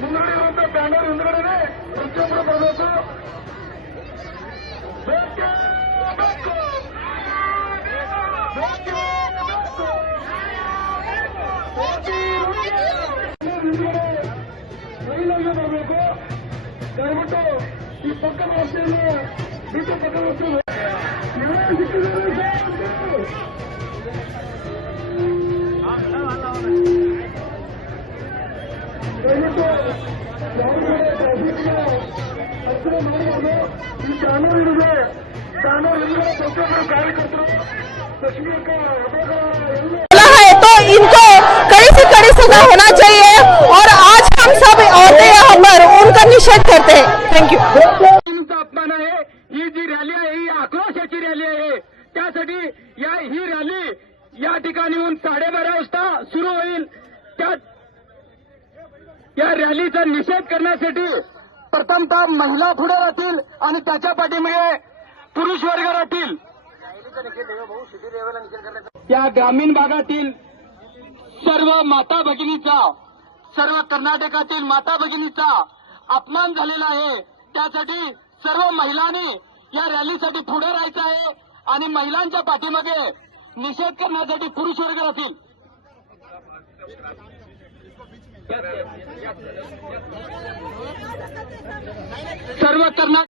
ಮುಂಗಡೆಯುವಂತ ಬ್ಯಾನರ್ ಹಿಂದ್ಗಡೆ ಪ್ರತಿಯೊಬ್ಬರು ಬರಬೇಕು. ಮಹಿಳೆಗೆ ಬರಬೇಕು. ದಯವಿಟ್ಟು ಈ ಪಕ್ಕದ ರಸ್ತೆಯಲ್ಲಿ ಬಿಟ್ಟು ಪಕ್ಕದ ರಸ್ತೆ ದಯವಿಟ್ಟು ಯಾವುದೇ ಟ್ರಾಫಿಕ್ಗೆ ಹತ್ತಿರ ಮಾಡಬಾರ್ದು. ಈ ಬ್ಯಾನರ್ ಹಿಡಿದೆ ಬ್ಯಾನರ್ ಎಲ್ಲ ಪ್ರತಿಯೊಬ್ಬರು ಕಾರ್ಯಕರ್ತರು तस्वीर का है तो इनको कड़ी से कड़ी सजा होना चाहिए और आज हम सब औरतें यहाँ पर उनका निषेध करते हैं. Thank you. अपमान आहे. ही जी रॅली आहे ही आक्रोशाची रॅली आहे. त्यासाठी ही रॅली या ठिकाणी येऊन 12:30 वाजता सुरू होईल. या रॅलीचा निषेध करण्यासाठी प्रथमतः महिला पुढे राहतील आणि त्याच्या पाठीमागे पुरुष वर्ग राहतील. या ग्रामीण भागातील सर्व माता भगिनीचा सर्व कर्नाटकातील माता भगिनीचा अपमान झालेला आहे. त्यासाठी सर्व महिलांनी या रॅलीसाठी पुढे राहायचं आहे आणि महिलांच्या पाठीमागे निषेध करण्यासाठी पुरुष वर्ग राहतील. सर्व कर्नाटक